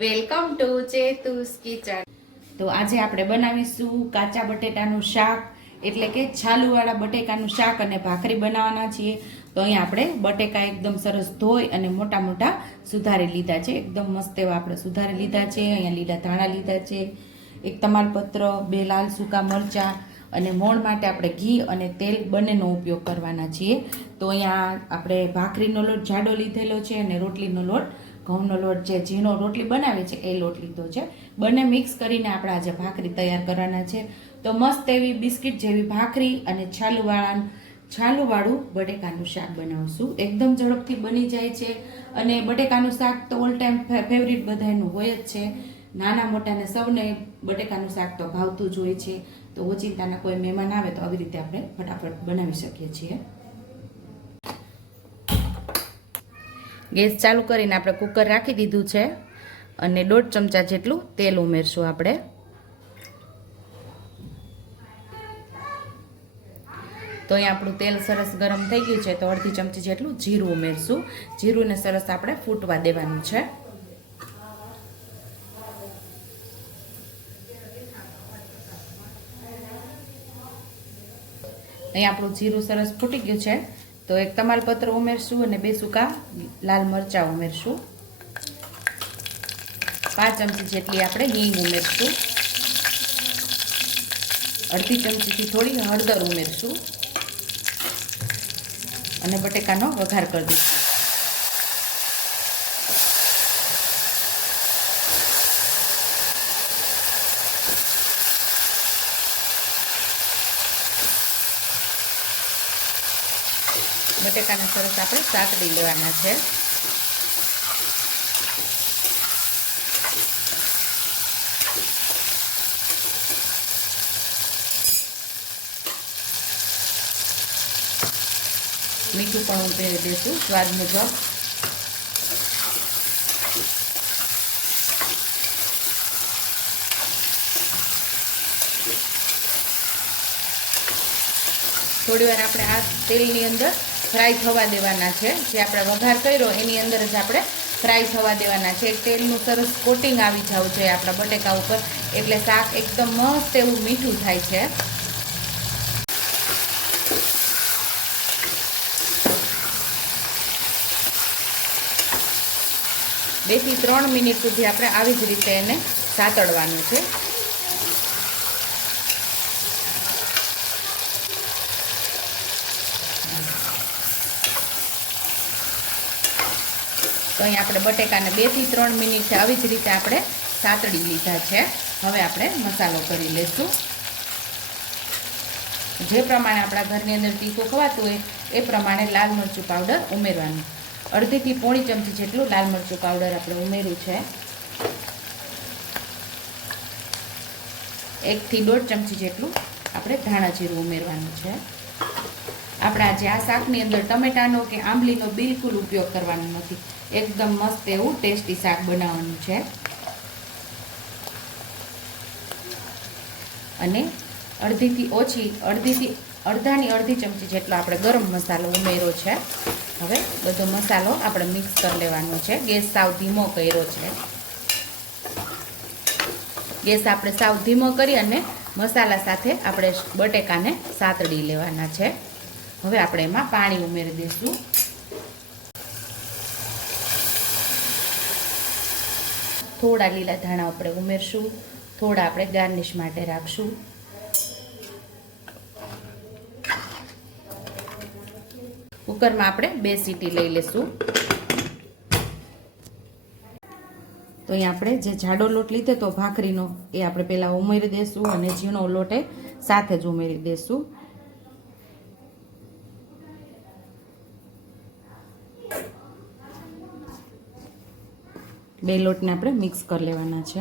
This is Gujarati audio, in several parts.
Welcome to ચેતુસ kitchen. તો આજે આપણે બનાવીશું કાચા બટેટાનું શાક, એટલે કે છાલુવાળા બટેકાનું શાક અને ભાખરી બનાવવાના છીએ. તો અહીંયા આપણે બટેકા એકદમ સરસ ધોઈ અને મોટા મોટા સુધારી લીધા છે. એકદમ મસ્ત એવા આપણે સુધારી લીધા છે. અહીંયા લીલા ધાણા લીધા છે. એક તમાલપત્ર, બે લાલ સૂકા મરચાં અને મોણ માટે આપણે ઘી અને તેલ બંનેનો ઉપયોગ કરવાના છીએ. તો અહીંયા આપણે ભાખરીનો લોટ જાડો લીધેલો છે અને રોટલીનો લોટ ઘઉંનો લોટ જે ઝીણો રોટલી બનાવે છે, એ લોટ લીધો છે. બંને મિક્સ કરીને આપણે આજે ભાખરી તૈયાર કરવાના છે. તો મસ્ત એવી બિસ્કિટ જેવી ભાખરી અને છાલુવાળા છાલુવાળું બટેકાનું શાક બનાવશું. એકદમ ઝડપથી બની જાય છે. અને બટેકાનું શાક તો ઓલ ટાઈમ ફેવરિટ બધાનું હોય જ છે. નાના મોટાને સૌને બટેકાનું શાક તો ભાવતું જ હોય છે. તો ઓચિંતાના કોઈ મહેમાન આવે તો આવી રીતે આપણે ફટાફટ બનાવી શકીએ છીએ. ગેસ ચાલુ કરીને આપણે કુકર રાખી દીધું છે અને દોઢ ચમચા જેટલું તેલ ઉમેરશું આપણે. તો અહીંયા આપણું તેલ સરસ ગરમ થઈ ગયું છે, તો અડધી ચમચી જેટલું જીરું ઉમેરશું. જીરુંને સરસ આપણે ફૂટવા દેવાનું છે. અહીંયા આપણું જીરું સરસ ફૂટી ગયું છે. તો એક તમાલપત્ર ઉમેરશું અને બે સૂકા લાલ મરચાં ઉમેરશું. પાંચ ચમચી જેટલી આપણે હિંગ ઉમેરશું. અડધી ચમચીથી થોડી હળદર ઉમેરશું. અને બટેકાનો વઘાર કરી દઈશું. બટેકાને સરસ આપણે સાતડી લેવાના છે. મીઠું પણ ઉમેરી દઈશું સ્વાદ મુજબ. થોડી વાર આપણે આ તેલની અંદર ફ્રાય થવા દેવાના છે. જે આપણે વઘાર કર્યો, એની અંદર જ આપણે ફ્રાય થવા દેવાના છે. તેલનું સરસ કોટિંગ આવી જવું જોઈએ આપણા બટેકા ઉપર. એટલે શાક એકદમ મસ્ત એવું મીઠું થાય છે. બેથી ત્રણ મિનિટ સુધી આપણે આવી જ રીતે એને સાતડવાનું છે. તો અહીં આપણે બટેકાને બેથી ત્રણ મિનિટ આવી જ રીતે આપણે સાતડી લીધા છે. હવે આપણે મસાલો કરી લઈશું જે પ્રમાણે આપણા ઘરની અંદર તીખું ખવાતું હોય, એ પ્રમાણે લાલ મરચું પાવડર ઉમેરવાનું. અડધીથી પોણી ચમચી જેટલું લાલ મરચું પાવડર આપણે ઉમેર્યું છે. એકથી દોઢ ચમચી જેટલું આપણે ધાણા જીરું ઉમેરવાનું છે. આપણે આજે આ શાકની અંદર ટમેટાનો કે આંબલીનો બિલકુલ ઉપયોગ કરવાનો નથી. એકદમ મસ્ત એવું ટેસ્ટી શાક બનાવવાનું છે. અને અડધીથી ઓછી, અડધીથી, અડધાની અડધી ચમચી જેટલો આપણે ગરમ મસાલો ઉમેર્યો છે. હવે બધો મસાલો આપણે મિક્સ કરી લેવાનો છે. ગેસ સાવ ધીમો કર્યો છે. ગેસ આપણે સાવ ધીમો કરી અને મસાલા સાથે આપણે બટેકાને સાતડી લેવાના છે. હવે આપણે એમાં પાણી ઉમેરી દઈશું. થોડા લીલા ધાણા આપણે ઉમેરશું. થોડા આપણે ગાર્નિશ માટે રાખશું. કુકરમાં આપણે બે સીટી લઈ લેશું. તો અહીં આપણે જે જાડો લોટ લીધો તો ભાખરીનો એ આપણે પહેલાં ઉમેરી દઈશું અને ઝીણો લોટ સાથે જ ઉમેરી દઈશું. બે લોટને આપણે મિક્સ કરી લેવાના છે.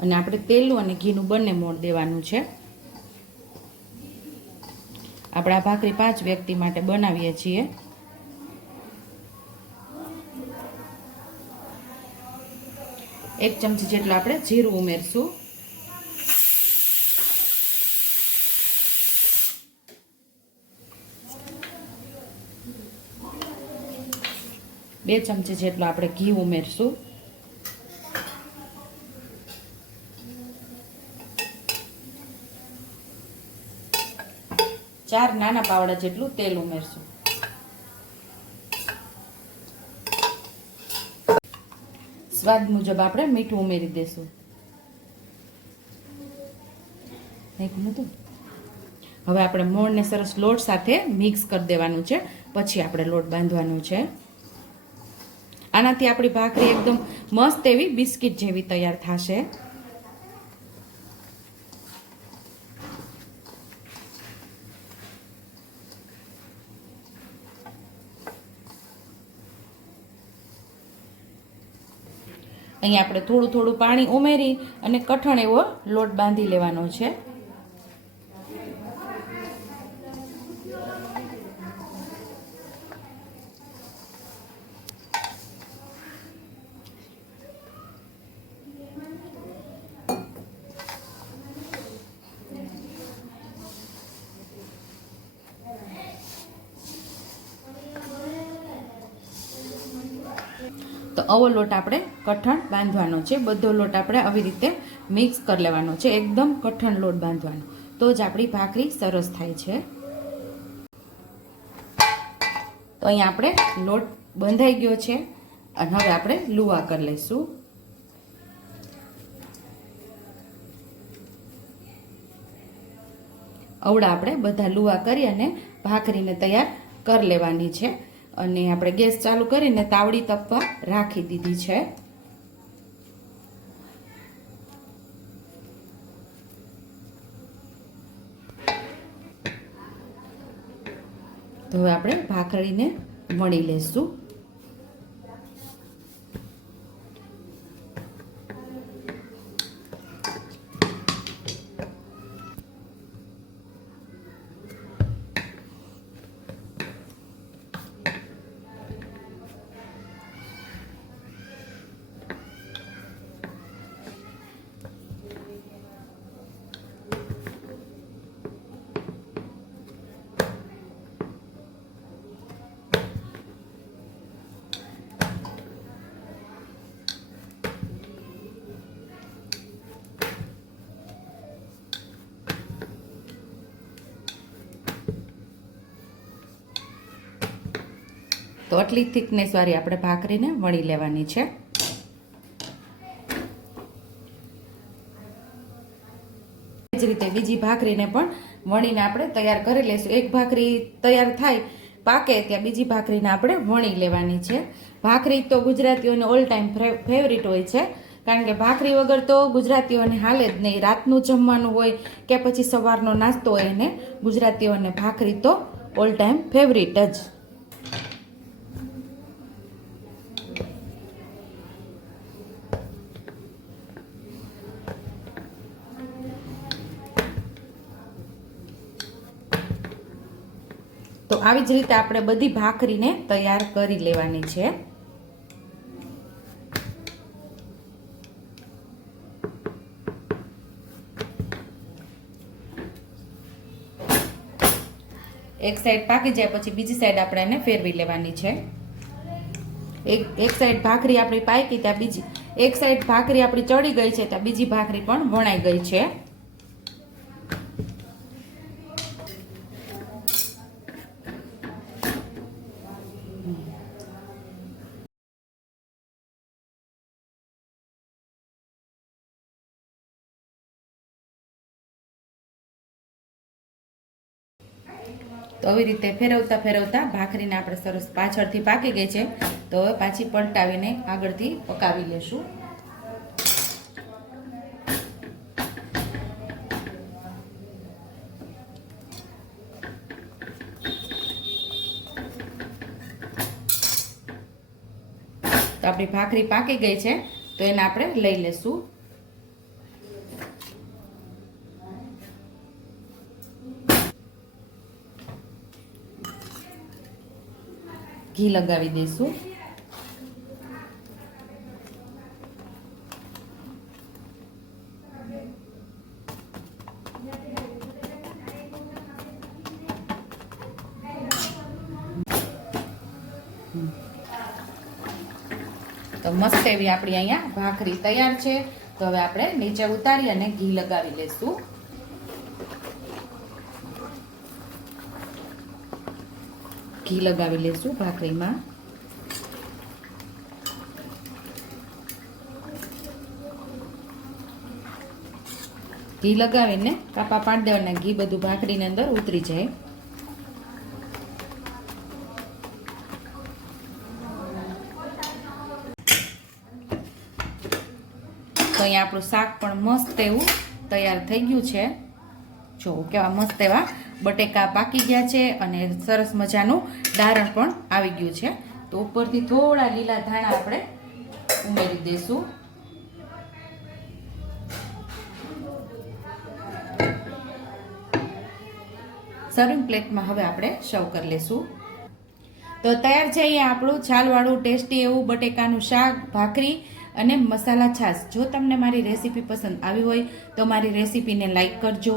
અને આપણે તેલનું અને ઘીનું બંને મોડ દેવાનું છે. આપણે આ ભાખરી પાંચ વ્યક્તિ માટે બનાવીએ છીએ. એક ચમચી જેટલું આપણે જીરું ઉમેરશું. બે ચમચી જેટલું આપણે ઘી ઉમેરશું. ચાર નાના પાવડા જેટલું તેલ ઉમેરશું. સ્વાદ મુજબ આપણે મીઠું ઉમેરી દેશું. હવે આપણે મોણને સરસ લોટ સાથે મિક્સ કરી દેવાનું છે. પછી આપણે લોટ બાંધવાનું છે. આનાથી આપણી ભાખરી એકદમ મસ્ત એવી બિસ્કિટ જેવી તૈયાર થશે. અહીંયા આપણે થોડું થોડું પાણી ઉમેરી અને કઠણ એવો લોટ બાંધી લેવાનો છે. આવો લોટ આપણે કઠણ બાંધવાનો છે. બધો લોટ આપણે આવી રીતે મિક્સ કરી લેવાનો છે. એકદમ કઠણ લોટ બાંધવાનો. તો જ આપણી ભાખરી સરસ થાય છે. તો અહીંયા આપણે લોટ બંધાઈ ગયો છે. અને હવે આપણે લુવા કરી લઈશું. અવડા આપણે બધા લુવા કરી અને ભાખરીને તૈયાર કરી લેવાની છે. અને આપણે ગેસ ચાલુ કરીને તાવડી તપવા રાખી દીધી છે. તો હવે આપણે ભાખરીને વણી લેશું. તો આટલી થિકનેસ વાળી આપણે ભાખરીને વણી લેવાની છે. એ જ રીતે બીજી ભાખરીને પણ વણીને આપણે તૈયાર કરી લઈશું એક ભાખરી તૈયાર થાય પાકે ત્યાં બીજી ભાખરીને આપણે વણી લેવાની છે. ભાખરી તો ગુજરાતીઓને ઓલ ટાઈમ ફેવરિટ હોય છે. કારણ કે ભાખરી વગર તો ગુજરાતીઓને હાલે જ નહીં. રાતનું જમવાનું હોય કે પછી સવારનો નાસ્તો હોય એને ગુજરાતીઓને ભાખરી તો ઓલ ટાઈમ ફેવરિટ જ. તો આવી જ રીતે આપણે બધી ભાખરીને તૈયાર કરી લેવાની છે. એક સાઈડ પાકી જાય પછી બીજી સાઈડ આપણે એને ફેરવી લેવાની છે. એક એક સાઈડ ભાખરી આપણી પાકી, ત્યાં બીજી, એક સાઈડ ભાખરી આપણી ચડી ગઈ છે, ત્યાં બીજી ભાખરી પણ વણાઈ ગઈ છે. તો આવી રીતે ફેરવતા ફેરવતા ભાખરીને આપણે સરસ પાછળથી પાકી ગઈ છે. તો હવે પાછી પલટાવીને આગળથી પકાવી લેશું. તો આપણી ભાખરી પાકી ગઈ છે, તો એને આપણે લઈ લેશું. ઘી લગાવી દઈશું તો મસ્ત એવી આપણી અહીંયા ભાખરી તૈયાર છે. તો હવે આપણે નીચે ઉતારી અને ઘી લગાવી લેશું. ઘી લગાવી લેશું ભાખરીમાં. ઘી લગાવીને કાપા પાડી દેવાના ઘી બધું ભાખરીની અંદર ઉતરી જાય. તો અહીંયા આપણું શાક પણ મસ્ત એવું તૈયાર થઈ ગયું છે. જો કેવા મસ્ત એવા બટેકા પાકી ગયા છે અને સરસ મજાનું દારણ પણ આવી ગયું છે. તો ઉપરથી થોડા લીલા ધાણા આપણે ઉમેરી દઈશું સર્વિંગ પ્લેટમાં હવે આપણે સર્વ કરી લેશું. તો તૈયાર છે આપણું છાલવાળું ટેસ્ટી એવું બટેકાનું શાક, ભાખરી અને મસાલા છાશ. જો તમને મારી રેસીપી પસંદ આવી હોય તો મારી રેસીપીને લાઈક કરજો.